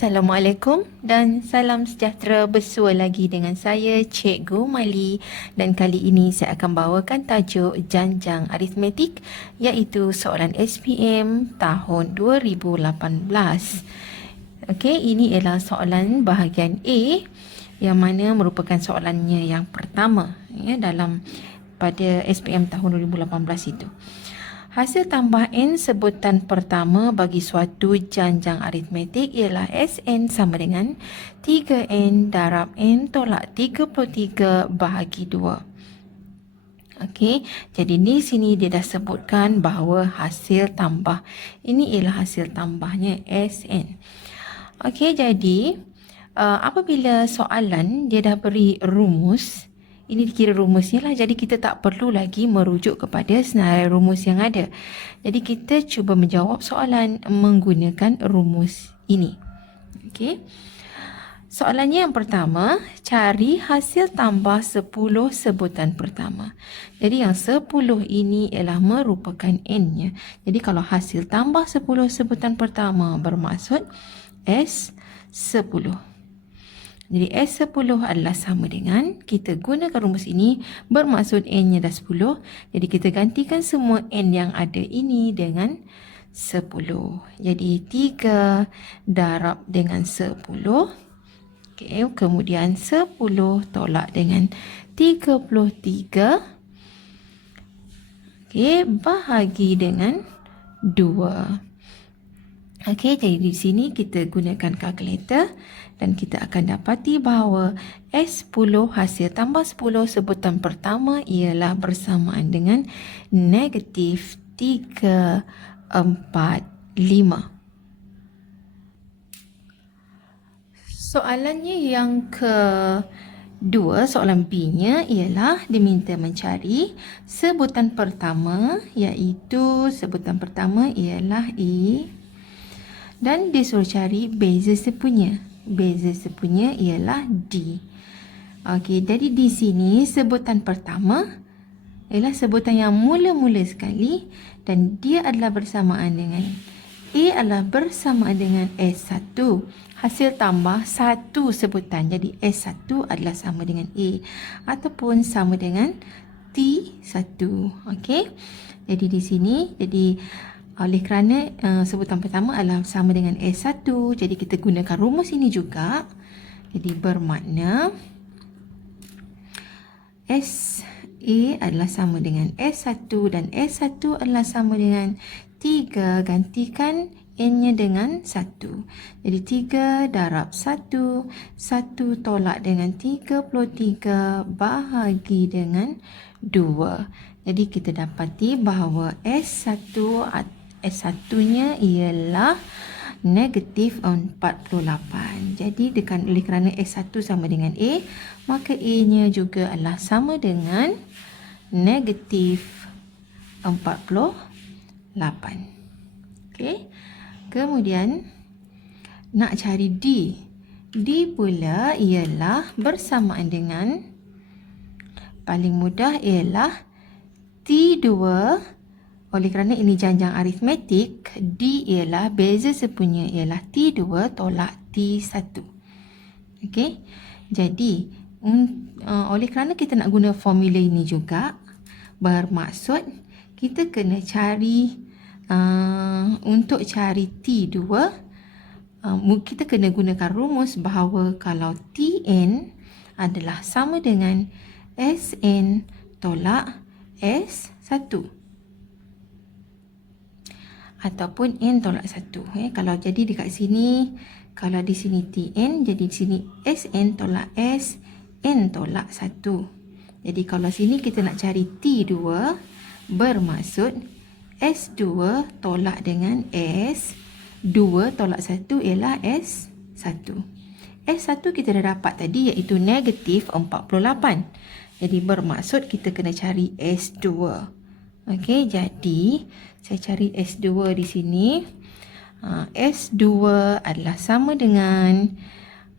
Assalamualaikum dan salam sejahtera, bersua lagi dengan saya Cikgu Mali, dan kali ini saya akan bawakan tajuk Janjang Aritmetik, iaitu soalan SPM tahun 2018. Okey, ini ialah soalan bahagian A yang mana merupakan soalannya yang pertama dalam pada SPM tahun 2018 itu. Hasil tambah N sebutan pertama bagi suatu janjang aritmetik ialah Sn sama dengan 3N darab N tolak 33 bahagi 2. Okey, jadi di sini dia dah sebutkan bahawa hasil tambah ini ialah hasil tambahnya Sn. Okey, jadi apabila soalan dia dah beri rumus, ini dikira rumusnya lah, jadi kita tak perlu lagi merujuk kepada senarai rumus yang ada. Jadi kita cuba menjawab soalan menggunakan rumus ini. Okey. Soalannya yang pertama, cari hasil tambah 10 sebutan pertama. Jadi yang 10 ini ialah merupakan N-nya. Jadi kalau hasil tambah 10 sebutan pertama bermaksud S10. Jadi S10 adalah sama dengan, kita gunakan rumus ini, bermaksud N-nya dah 10. Jadi kita gantikan semua N yang ada ini dengan 10. Jadi 3 darab dengan 10. Okay, kemudian 10 tolak dengan 33. Okay, bahagi dengan 2. Okey, jadi di sini kita gunakan kalkulator dan kita akan dapati bahawa S10 hasil tambah 10 sebutan pertama ialah bersamaan dengan negatif 3, 4, 5. Soalannya yang kedua, soalan B-nya ialah diminta mencari sebutan pertama, iaitu sebutan pertama ialah A. Dan disuruh cari beza sepunya. Beza sepunya ialah D. Okey, jadi di sini sebutan pertama ialah sebutan yang mula-mula sekali dan dia adalah bersamaan dengan A adalah bersamaan dengan S1. Hasil tambah satu sebutan. Jadi S1 adalah sama dengan A ataupun sama dengan T1. Okey. Jadi di sini oleh kerana sebutan pertama adalah sama dengan S1, jadi kita gunakan rumus ini juga. Jadi bermakna SA adalah sama dengan S1 dan S1 adalah sama dengan 3, gantikan N-nya dengan 1. Jadi 3 darab 1, 1 tolak dengan 33 bahagi dengan 2. Jadi kita dapati bahawa S1-nya ialah negatif 48. Jadi oleh kerana S1 sama dengan A, maka A-nya juga adalah sama dengan negatif 48. Okey. Kemudian nak cari D. D pula ialah bersamaan dengan, paling mudah ialah T2. Oleh kerana ini janjang aritmetik, D ialah beza sepunya ialah T2 tolak T1. Okey. Jadi, oleh kerana kita nak guna formula ini juga, bermaksud kita kena cari, untuk cari T2, kita kena gunakan rumus bahawa kalau Tn adalah sama dengan Sn tolak S1. Ataupun N tolak 1. Kalau jadi dekat sini, kalau di sini Tn, jadi di sini Sn tolak S, N tolak 1. Jadi kalau sini kita nak cari T2, bermaksud S2 tolak dengan S, 2 tolak 1 ialah S1. S1 kita dah dapat tadi, iaitu negatif 48. Jadi bermaksud kita kena cari S2. Okey, jadi saya cari S2 di sini. S2 adalah sama dengan,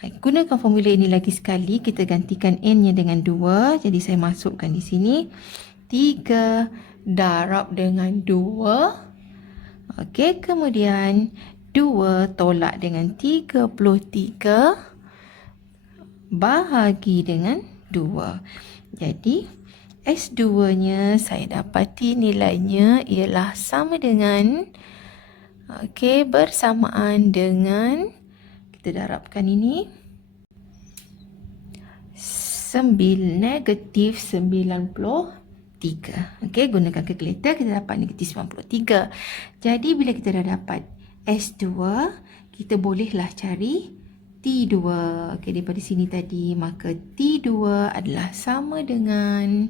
gunakan formula ini lagi sekali, kita gantikan N-nya dengan 2. Jadi saya masukkan di sini 3 darab dengan 2. Okey, kemudian 2 tolak dengan 33 bahagi dengan 2. Jadi S2-nya saya dapati nilainya ialah sama dengan bersamaan dengan, kita darabkan ini, negatif 93. Gunakan kalkulator, kita dapat negatif 93. Jadi bila kita dah dapat S2, kita bolehlah cari T2. Daripada sini tadi, maka T2 adalah sama dengan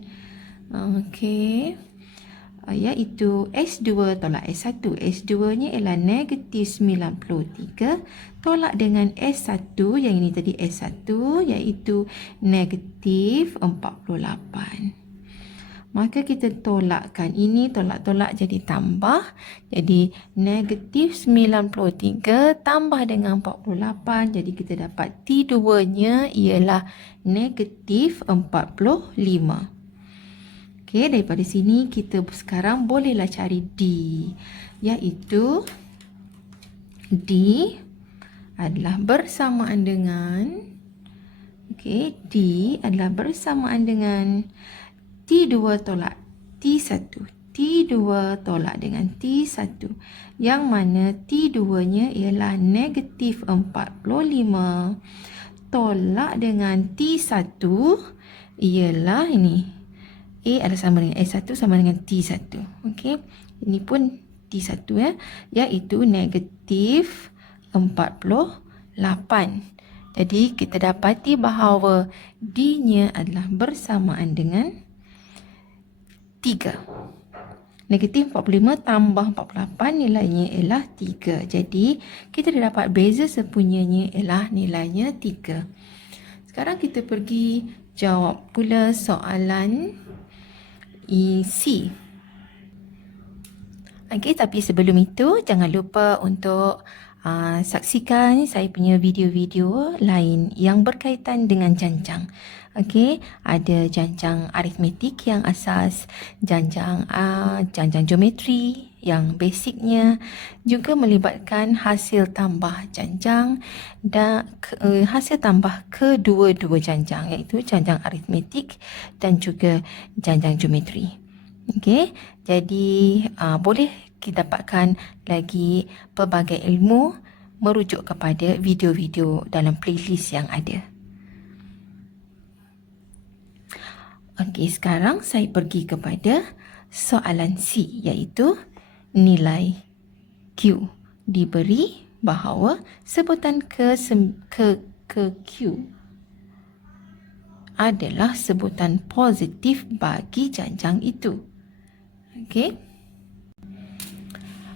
iaitu S2 tolak S1. S2-nya ialah negatif 93 tolak dengan S1, yang ini tadi S1, iaitu negatif 48. Maka kita tolakkan ini, tolak-tolak jadi tambah. Jadi negatif 93 tambah dengan 48. Jadi kita dapat T2-nya ialah negatif 45. Daripada sini kita sekarang bolehlah cari D, iaitu D adalah bersamaan dengan D adalah bersamaan dengan T2 tolak T1. T2 tolak dengan T1, yang mana T2-nya ialah negatif 45 tolak dengan T1 ialah ini. A adalah sama dengan S1 sama dengan T1. Ini pun T1 iaitu negatif 48. Jadi kita dapati bahawa D-nya adalah bersamaan dengan 3. Negatif 45 tambah 48 nilainya ialah 3. Jadi kita dah dapat beza sepunyanya ialah nilainya 3. Sekarang kita pergi jawab pula soalan C. Tapi sebelum itu jangan lupa untuk saksikan saya punya video-video lain yang berkaitan dengan janjang. Ada janjang aritmetik yang asas, janjang geometri yang basicnya, juga melibatkan hasil tambah janjang dan hasil tambah kedua-dua janjang, iaitu janjang aritmetik dan juga janjang geometri. Jadi boleh kita dapatkan lagi pelbagai ilmu merujuk kepada video-video dalam playlist yang ada. Sekarang saya pergi kepada soalan C, iaitu nilai Q. Diberi bahawa sebutan ke Q adalah sebutan positif bagi janjang itu.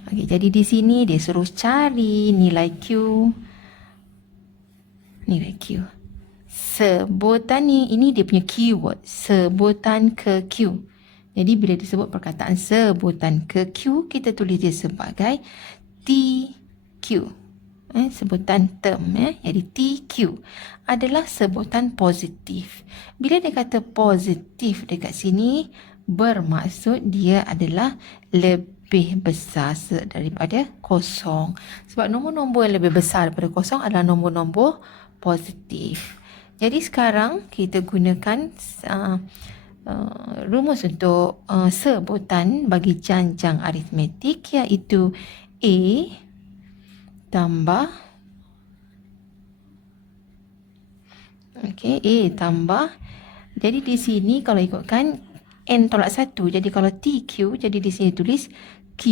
Jadi di sini dia suruh cari nilai Q. Nilai Q. Sebutan ini dia punya keyword, sebutan ke Q. Jadi bila disebut perkataan sebutan ke Q, kita tulis dia sebagai TQ. Sebutan term, jadi TQ adalah sebutan positif. Bila dia kata positif dekat sini, bermaksud dia adalah lebih besar daripada kosong. Sebab nombor-nombor yang lebih besar daripada kosong adalah nombor-nombor positif. Jadi sekarang kita gunakan rumus untuk sebutan bagi janjang aritmetik, iaitu A tambah A tambah, jadi di sini kalau ikutkan N tolak 1, jadi kalau TQ, jadi di sini tulis Q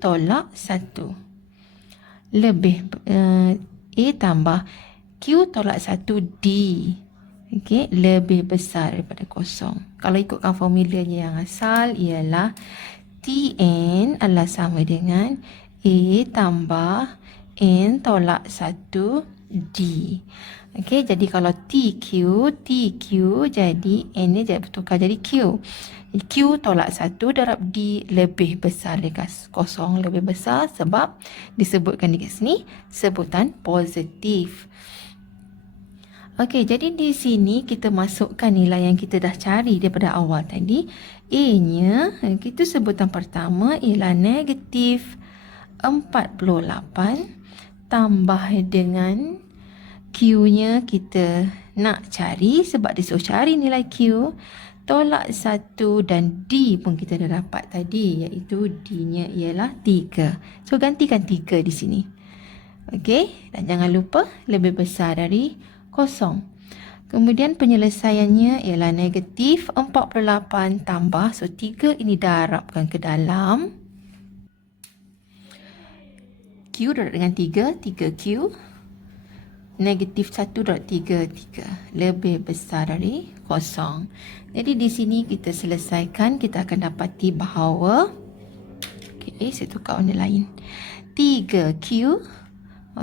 tolak 1 lebih A tambah Q tolak 1D, lebih besar daripada kosong. Kalau ikutkan formulanya yang asal ialah Tn adalah sama dengan A tambah N tolak 1D. Jadi kalau TQ jadi N ni jadi bertukar jadi Q. Q tolak 1 darab D lebih besar dekat kosong, lebih besar sebab disebutkan dekat sini sebutan positif. Jadi di sini kita masukkan nilai yang kita dah cari daripada awal tadi. A-nya, kita sebutan pertama ialah negatif 48 tambah dengan Q-nya kita nak cari sebab dia suruh cari nilai Q. Tolak 1 dan D pun kita dah dapat tadi, iaitu D-nya ialah 3. So gantikan 3 di sini. Okey, dan jangan lupa lebih besar dari kosong. Kemudian penyelesaiannya ialah negatif 48 tambah. So 3 ini darabkan ke dalam. Q darab dengan 3, 3Q. Negatif 1.33 lebih besar dari kosong. Jadi di sini kita selesaikan, kita akan dapati bahawa, okey, saya tukar warna lain. 3Q,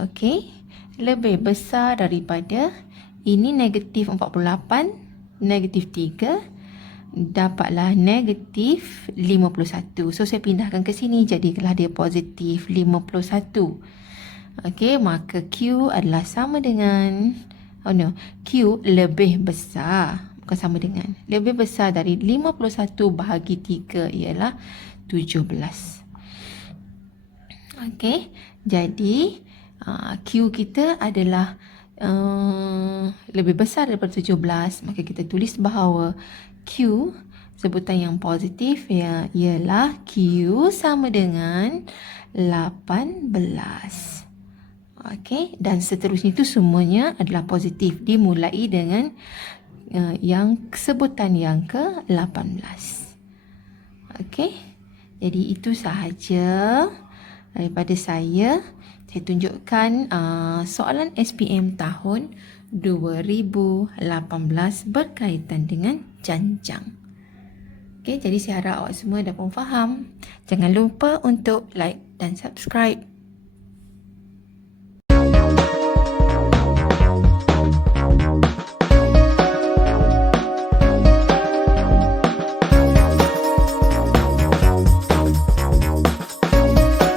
okey, lebih besar daripada ini negatif 48, negatif 3, dapatlah negatif 51. So saya pindahkan ke sini, jadilah dia positif 51. Okey, maka Q adalah sama dengan, Q lebih besar, bukan sama dengan, lebih besar dari 51 bahagi 3 ialah 17. Okey, jadi Q kita adalah lebih besar daripada 17, maka kita tulis bahawa Q, sebutan yang positif ya, ialah Q sama dengan 18. Okey, dan seterusnya itu semuanya adalah positif, dimulai dengan yang sebutan yang ke-18. Okey, jadi itu sahaja daripada saya. Saya tunjukkan soalan SPM tahun 2018 berkaitan dengan janjang. Okey, jadi saya harap awak semua dapat faham. Jangan lupa untuk like dan subscribe.